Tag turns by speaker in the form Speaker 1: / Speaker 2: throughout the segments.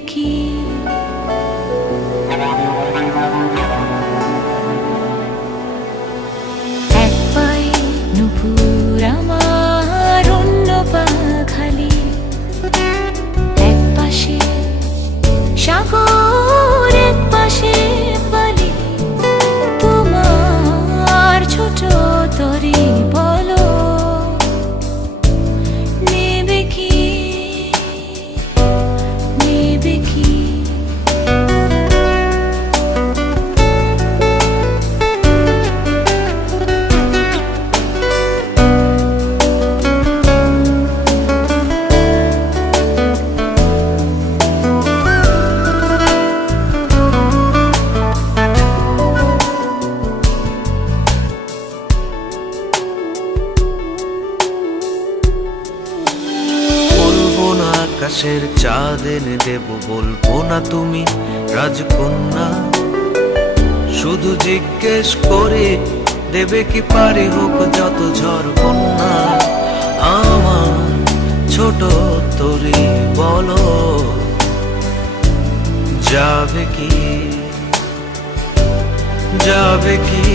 Speaker 1: নেবে
Speaker 2: চাঁদ দেব, বলব না তুমি রাজকন্যা। শুধু জিজ্ঞেস করে দেবে কি পারি হোক যত ঝড় বন্যা। আমার ছোট তরি, বলো, যাবে কি? যাবে কি?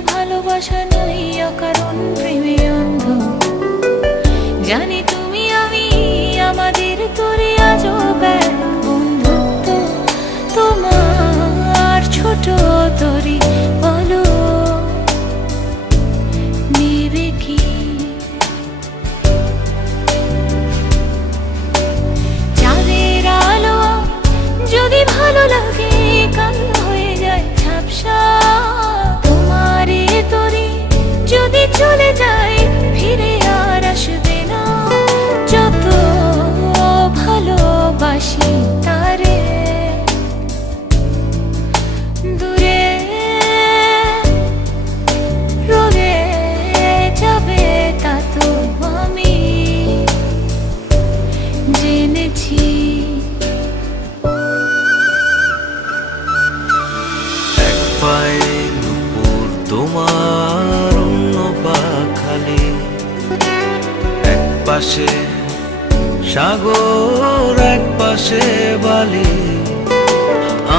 Speaker 1: ভালোবাসা নয় অকারণ প্রেমে অন্ধ। জানি তুমি আমি আমাদের তোরে
Speaker 2: trời পাশে সাগর এক পাশে বালি।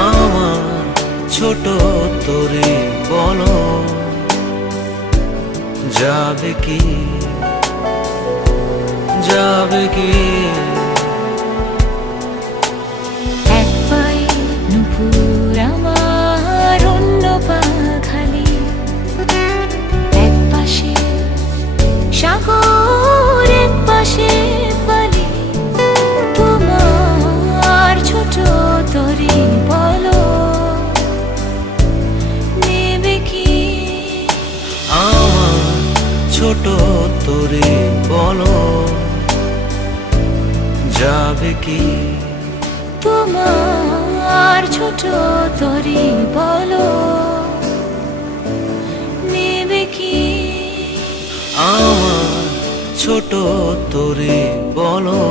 Speaker 2: আমার ছোট তরি বল যাবে কি? যাবে কি? যাবে কি?
Speaker 1: তোমার ছোট তরি বলো নেবে কি?
Speaker 2: আমার ছোট তরি বলো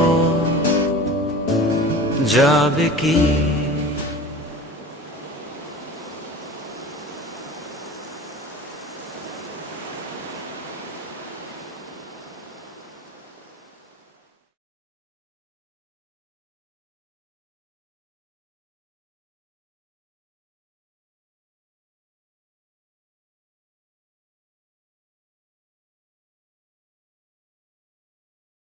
Speaker 2: যাবে কি?